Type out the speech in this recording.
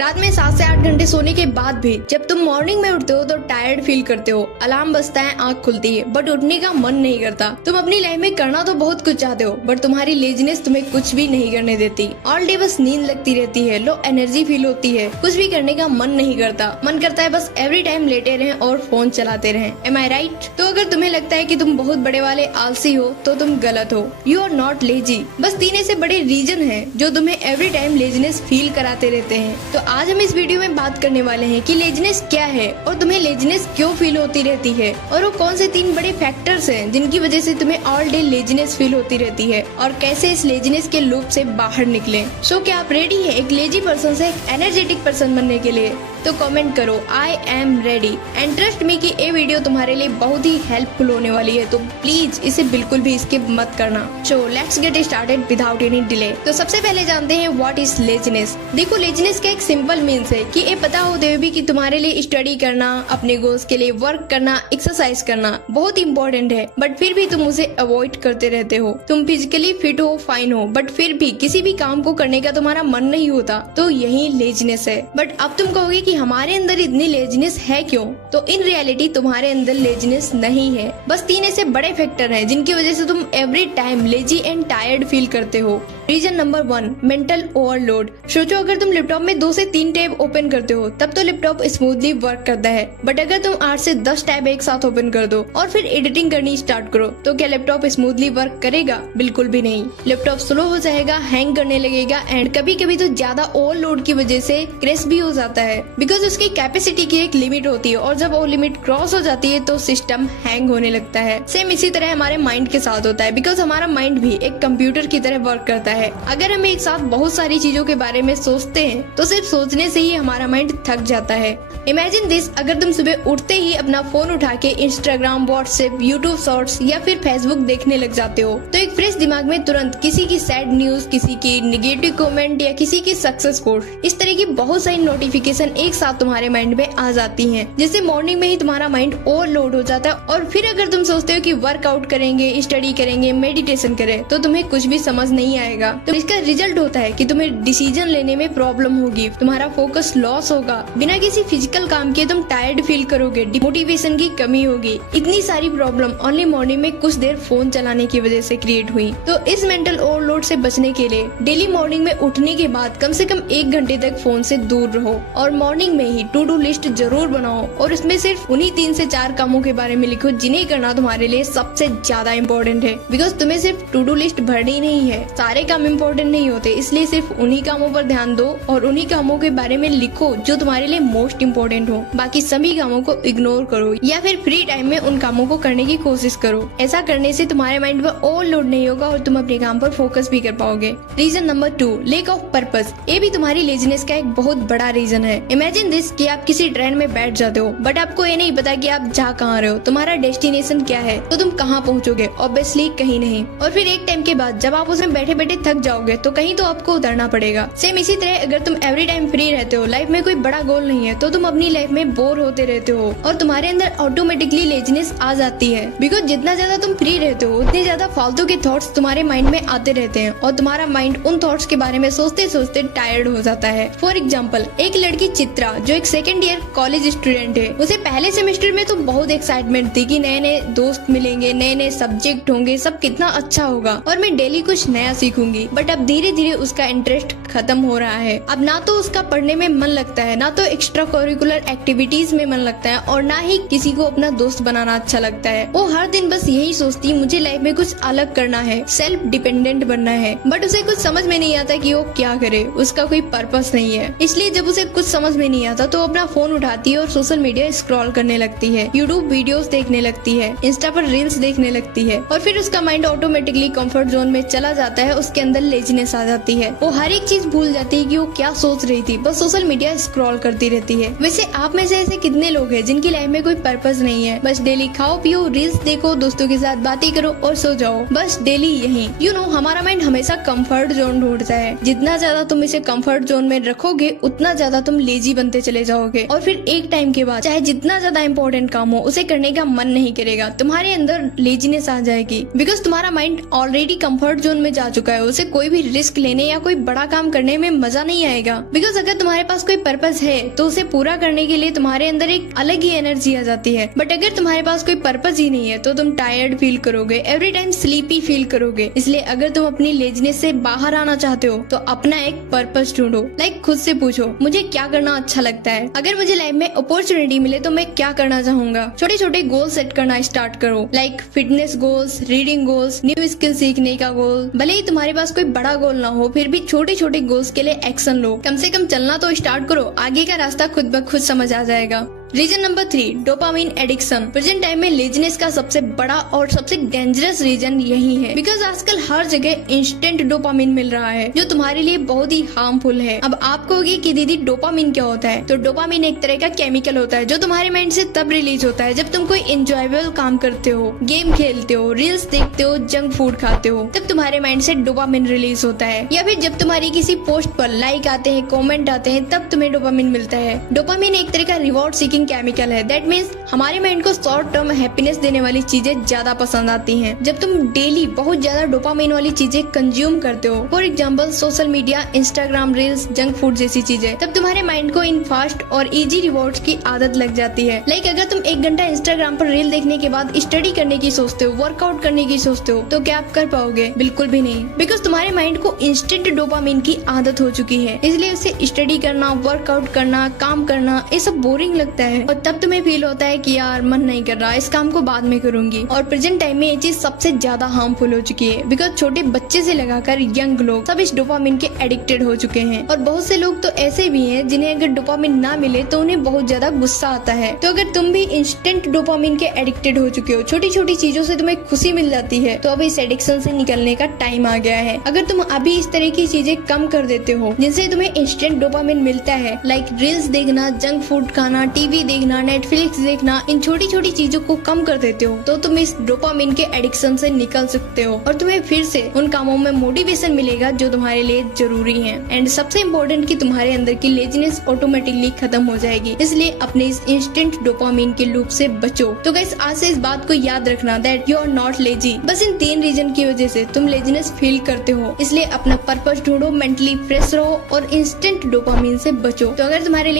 रात में 7 से 8 घंटे सोने के बाद भी जब तुम मॉर्निंग में उठते हो तो टायर्ड फील करते हो। अलार्म बजता है, आंख खुलती है, बट उठने का मन नहीं करता। तुम अपनी लाइफ में करना तो बहुत कुछ चाहते हो, बट तुम्हारी लेजीनेस तुम्हें कुछ भी नहीं करने देती। ऑल डे बस नींद लगती रहती है, लो एनर्जी फील होती है, कुछ भी करने का मन नहीं करता। मन करता है बस एवरी टाइम लेटे रहें और फोन चलाते रहें। एम आई राइट? तो अगर तुम्हें लगता है कि तुम बहुत बड़े वाले आलसी हो तो तुम गलत हो। You are not lazy. बस 3 ऐसे बड़े रीजन है जो तुम्हें एवरी टाइम लेजीनेस फील कराते रहते हैं। तो आज हम इस वीडियो में बात करने वाले हैं कि लेजीनेस क्या है और तुम्हें लेजीनेस क्यों फील होती रहती है, और वो कौन से 3 बड़े फैक्टर्स हैं जिनकी वजह से तुम्हें ऑल डे लेजीनेस फील होती रहती है, और कैसे इस लेजीनेस के लूप से बाहर निकलें। सो क्या आप रेडी हैं एक लेजी पर्सन से एक एनर्जेटिक पर्सन बनने के लिए? तो कमेंट करो I am ready. And trust me कि ये वीडियो तुम्हारे लिए बहुत ही हेल्पफुल होने वाली है, तो प्लीज इसे बिल्कुल भी स्किप मत करना। So let's get started without any delay. तो सबसे पहले जानते हैं व्हाट इज लेजीनेस। देखो, लेजीनेस का एक सिंपल मीन्स है कि ये पता होते हुए भी कि तुम्हारे लिए स्टडी करना, अपने गोल्स के लिए वर्क करना, एक्सरसाइज करना बहुत इंपॉर्टेंट है, बट फिर भी तुम उसे अवॉइड करते रहते हो। तुम फिजिकली फिट हो, फाइन हो, बट फिर भी किसी भी काम को करने का तुम्हारा मन नहीं होता, तो यही लेजीनेस है। बट अब तुम कहोगे कि हमारे अंदर इतनी लेजीनेस है क्यों? तो इन रियलिटी तुम्हारे अंदर लेजीनेस नहीं है, बस 3 ऐसे बड़े फैक्टर हैं जिनकी वजह से तुम every time lazy and tired feel करते हो। Reason number 1, mental overload. सोचो, अगर तुम लैपटॉप में 2 से 3 टैब ओपन करते हो तब तो लैपटॉप स्मूथली वर्क करता है, बट अगर तुम 8 से 10 टैब एक साथ ओपन कर दो और फिर एडिटिंग करनी स्टार्ट करो तो क्या लैपटॉप स्मूथली वर्क करेगा? बिल्कुल भी नहीं। लैपटॉप स्लो हो जाएगा, हैंग करने लगेगा, एंड कभी कभी तो ज्यादा ओवरलोड की वजह से क्रैश भी हो जाता है, बिकॉज उसकी कैपेसिटी की एक लिमिट होती है, और जब वो लिमिट क्रॉस हो जाती है तो सिस्टम हैंग होने लगता है। सेम इसी तरह हमारे माइंड के साथ होता है, बिकॉज हमारा माइंड भी एक कंप्यूटर की तरह वर्क करता है। अगर हम एक साथ बहुत सारी चीजों के बारे में सोचते हैं तो सिर्फ सोचने से ही हमारा माइंड थक जाता है। इमेजिन दिस, अगर तुम सुबह उठते ही अपना फोन उठा के इंस्टाग्राम, व्हाट्सएप, यूट्यूब शॉर्ट्स या फिर फेसबुक देखने लग जाते हो, तो एक फ्रेश दिमाग में तुरंत किसी की सैड न्यूज, किसी की निगेटिव कमेंट या किसी की सक्सेस पोस्ट, इस तरह की बहुत सारी नोटिफिकेशन एक साथ तुम्हारे माइंड में आ जाती हैं, जिससे मॉर्निंग में ही तुम्हारा माइंड ओवरलोड हो जाता है। और फिर अगर तुम सोचते हो कि वर्कआउट करेंगे, स्टडी करेंगे, मेडिटेशन करें, तो तुम्हें कुछ भी समझ नहीं आएगा। तो इसका रिजल्ट होता है कि तुम्हें डिसीजन लेने में प्रॉब्लम होगी, तुम्हारा फोकस लॉस होगा, बिना किसी फिजिकल काम के तुम टायर्ड फील करोगे, मोटिवेशन की कमी होगी। इतनी सारी प्रॉब्लम ओनली मॉर्निंग में कुछ देर फोन चलाने की वजह से क्रिएट हुई। तो इस मेंटल ओवरलोड से बचने के लिए डेली मॉर्निंग में उठने के बाद कम से कम 1 घंटे तक फोन से दूर रहो, और मॉर्निंग में ही टू डू लिस्ट जरूर बनाओ, और इसमें सिर्फ उन्हीं 3 से 4 कामों के बारे में लिखो जिन्हें करना तुम्हारे लिए सबसे ज्यादा इम्पोर्टेंट है। बिकॉज तुम्हें सिर्फ टू डू लिस्ट भरनी नहीं है, सारे काम इम्पोर्टेंट नहीं होते, इसलिए सिर्फ उन्हीं कामों पर ध्यान दो और उन्हीं कामों के बारे में लिखो जो तुम्हारे लिए मोस्ट इम्पोर्टेंट हो। बाकी सभी कामों को इग्नोर करो या फिर फ्री टाइम में उन कामों को करने की कोशिश करो। ऐसा करने से तुम्हारे माइंड में ओवरलोड नहीं होगा और तुम अपने काम पर फोकस भी कर पाओगे। Reason number 2, lack of purpose. ये भी तुम्हारी लेजीनेस का एक बहुत बड़ा रीजन है। इमेजिन दिस कि आप किसी ट्रेन में बैठ जाते हो, बट आपको ये नहीं पता कि आप जा कहाँ रहे हो, तुम्हारा डेस्टिनेशन क्या है, तो तुम कहाँ पहुँचोगे? ऑब्वियसली कहीं नहीं। और फिर एक टाइम के बाद जब आप उसमें बैठे बैठे थक जाओगे तो कहीं तो आपको उतरना पड़ेगा। सेम इसी तरह अगर तुम एवरी टाइम फ्री रहते हो, लाइफ में कोई बड़ा गोल नहीं है, तो तुम अपनी लाइफ में बोर होते रहते हो और तुम्हारे अंदर ऑटोमेटिकली लेजीनेस आ जाती है। बिकॉज जितना ज्यादा तुम फ्री रहते हो उतने ज्यादा फालतू के थॉट्स तुम्हारे माइंड में आते रहते हैं, और तुम्हारा माइंड उन थॉट्स के बारे में सोचते सोचते टायर्ड हो जाता है। फॉर एग्जाम्पल, एक लड़की चित्रा जो एक 2nd ईयर कॉलेज स्टूडेंट है, उसे पहले सेमेस्टर में तो बहुत एक्साइटमेंट थी कि नए नए दोस्त मिलेंगे, नए नए सब्जेक्ट होंगे, सब कितना अच्छा होगा और मैं डेली कुछ नया सीखूंगी। बट अब धीरे धीरे उसका इंटरेस्ट खत्म हो रहा है। अब ना तो उसका पढ़ने में मन लगता है, ना तो एक्स्ट्रा करिकुलर एक्टिविटीज में मन लगता है, और ना ही किसी को अपना दोस्त बनाना अच्छा लगता है। वो हर दिन बस यही सोचती मुझे लाइफ में कुछ अलग करना है, सेल्फ डिपेंडेंट बनना है, बट उसे कुछ समझ में नहीं आता कि वो क्या करे, उसका कोई पर्पस नहीं है। इसलिए जब उसे कुछ समझ में नहीं आता तो अपना फोन उठाती है और सोशल मीडिया स्क्रॉल करने लगती है, यूट्यूब वीडियोस देखने लगती है, इंस्टा पर रील्स देखने लगती है, और फिर उसका माइंड ऑटोमेटिकली कंफर्ट जोन में चला जाता है। उसके अंदर लेजीनेस आ जाती है, वो हर एक चीज भूल जाती है कि वो क्या सोच रही थी, बस सोशल मीडिया स्क्रॉल करती रहती है। वैसे आप में से ऐसे कितने लोग हैं जिनकी लाइफ में कोई पर्पस नहीं है, बस डेली खाओ पियो, रील्स देखो, दोस्तों के साथ बातें करो और सो जाओ, बस डेली यही। हमारा माइंड हमेशा कंफर्ट जोन ढूंढता है। जितना ज्यादा तुम इसे कंफर्ट जोन में रखोगे उतना ज्यादा तुम लेजी बनते चले जाओगे और फिर एक टाइम के बाद चाहे जितना ज्यादा इंपॉर्टेंट काम हो उसे करने का मन नहीं करेगा, तुम्हारे अंदर लेजीनेस आ जाएगी। बिकॉज तुम्हारा माइंड ऑलरेडी कंफर्ट जोन में जा चुका है, उसे कोई भी रिस्क लेने या कोई बड़ा काम करने में मजा नहीं आएगा। बिकॉज अगर तुम्हारे पास कोई पर्पस है तो उसे पूरा करने के लिए तुम्हारे अंदर एक अलग ही एनर्जी आ जाती है। बट अगर तुम्हारे पास कोई पर्पस ही नहीं है तो तुम टायर्ड फील करोगे, एवरी टाइम स्लीपी फील करोगे। इसलिए अगर तुम अपनी लेजीनेस से बाहर आना चाहते हो तो अपना एक पर्पस ढूंढो। लाइक खुद से पूछो मुझे क्या करना अच्छा लगता है, अगर मुझे लाइफ में अपॉर्चुनिटी मिले तो मैं क्या करना चाहूंगा। छोटे छोटे गोल सेट करना स्टार्ट करो, like fitness goals, reading goals, new skill सीखने का गोल। भले ही तुम्हारे पास कोई बड़ा गोल ना हो फिर भी छोटे छोटे गोल्स के लिए एक्शन लो। कम से कम चलना तो स्टार्ट करो, आगे का रास्ता खुद ब खुद समझ आ जाएगा। Reason number 3, dopamine addiction. Present time में लेजीनेस का सबसे बड़ा और सबसे डेंजरस रीजन यही है। बिकॉज आजकल हर जगह इंस्टेंट डोपामिन मिल रहा है जो तुम्हारे लिए बहुत ही हार्मफुल है। अब आप कहोगे कि दीदी डोपामिन क्या होता है? तो डोपामिन एक तरह का केमिकल होता है जो तुम्हारे माइंड से तब रिलीज होता है जब तुम कोई एंजॉयबल काम करते हो, गेम खेलते हो, रील्स देखते हो, जंक फूड खाते हो, तब तुम्हारे माइंड से डोपामिन रिलीज होता है। या फिर जब तुम्हारी किसी पोस्ट पर लाइक आते हैं, कॉमेंट आते हैं, तब तुम्हें डोपामिन मिलता है। डोपामिन एक तरह का रिवॉर्ड सीकिंग केमिकल है। दैट मीन्स हमारे माइंड को शॉर्ट टर्म हैप्पीनेस देने वाली चीजें ज्यादा पसंद आती हैं। जब तुम डेली बहुत ज्यादा डोपामिन वाली चीजें कंज्यूम करते हो, for example social media, Instagram reels, junk food जैसी चीजें, तब तुम्हारे माइंड को इन फास्ट और इजी रिवॉर्ड्स की आदत लग जाती है। लाइक अगर तुम 1 घंटा इंस्टाग्राम पर रील देखने के बाद स्टडी करने की सोचते हो, वर्कआउट करने की सोचते हो, तो क्या आप कर पाओगे? बिल्कुल भी नहीं। बिकॉज तुम्हारे माइंड को इंस्टेंट डोपामिन की आदत हो चुकी है, इसलिए उसे स्टडी करना, वर्कआउट करना, काम करना ये सब बोरिंग लगता है और तब तुम्हें फील होता है कि यार मन नहीं कर रहा, इस काम को बाद में करूंगी। और प्रेजेंट टाइम में ये चीज सबसे ज्यादा हार्मफुल हो चुकी है। बिकॉज छोटे बच्चे से लगाकर यंग लोग सब इस डोपामिन के एडिक्टेड हो चुके हैं। और बहुत से लोग तो ऐसे भी हैं जिन्हें अगर डोपामिन ना मिले तो उन्हें बहुत ज्यादा गुस्सा आता है। तो अगर तुम भी इंस्टेंट डोपामिन के एडिक्टेड हो चुके हो, छोटी छोटी चीजों से तुम्हें खुशी मिल जाती है, तो अब इस एडिक्शन से निकलने का टाइम आ गया है। अगर तुम अभी इस तरह की चीजें कम कर देते हो जिनसे तुम्हें इंस्टेंट डोपामिन मिलता है, लाइक रील्स देखना, जंक फूड खाना, टीवी देखना, नेटफ्लिक्स देखना, इन छोटी छोटी चीजों को कम कर देते हो तो तुम इस डोपामिन के एडिक्शन से निकल सकते हो और तुम्हें फिर से उन कामों में मोटिवेशन मिलेगा जो तुम्हारे लिए जरूरी है। एंड सबसे इम्पोर्टेंट कि तुम्हारे अंदर की लेजीनेस ऑटोमेटिकली खत्म हो जाएगी। इसलिए अपने इस इंस्टेंट डोपामिन के लूप से बचो। तो गाइस आज से इस बात को याद रखना that you are not lazy. बस इन 3 रीजन की वजह से तुम लेजीनेस फील करते हो, इसलिए अपना पर्पस ढूंढो, मेंटली फ्रेश रहो और इंस्टेंट डोपामिन से बचो। तो अगर तुम्हारे लिए